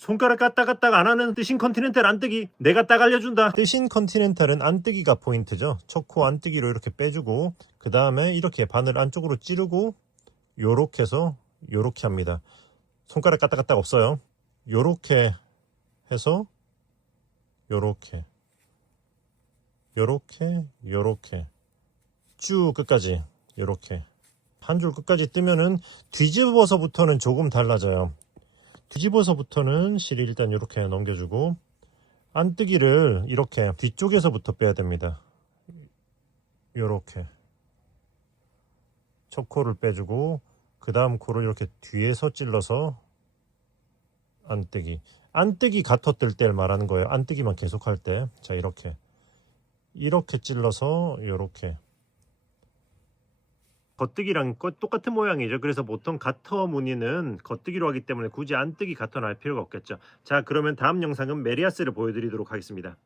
손가락 까딱까딱 안 하는 뜨신 컨티넨탈 안뜨기 내가 딱 알려준다. 뜨신 컨티넨탈은 안뜨기가 포인트죠. 첫 코 안뜨기로 이렇게 빼주고 그 다음에 이렇게 바늘 안쪽으로 찌르고 요렇게 해서 요렇게 합니다. 손가락 까딱까딱 없어요. 요렇게 해서 요렇게 요렇게 쭉 끝까지 요렇게 한 줄 끝까지 뜨면은 뒤집어서부터는 조금 달라져요. 뒤집어서부터는 실이 일단 이렇게 넘겨주고 안뜨기를 이렇게 뒤쪽에서부터 빼야 됩니다. 이렇게 첫 코를 빼주고 그 다음 코를 이렇게 뒤에서 찔러서 안뜨기 가터 뜰 때를 말하는 거예요. 안뜨기만 계속 할 때. 자, 이렇게 찔러서 이렇게 겉뜨기랑 똑같은 모양이죠. 그래서 보통 가터 무늬는 겉뜨기로 하기 때문에 굳이 안뜨기 가터는 할 필요가 없겠죠. 자, 그러면 다음 영상은 메리아스를 보여드리도록 하겠습니다.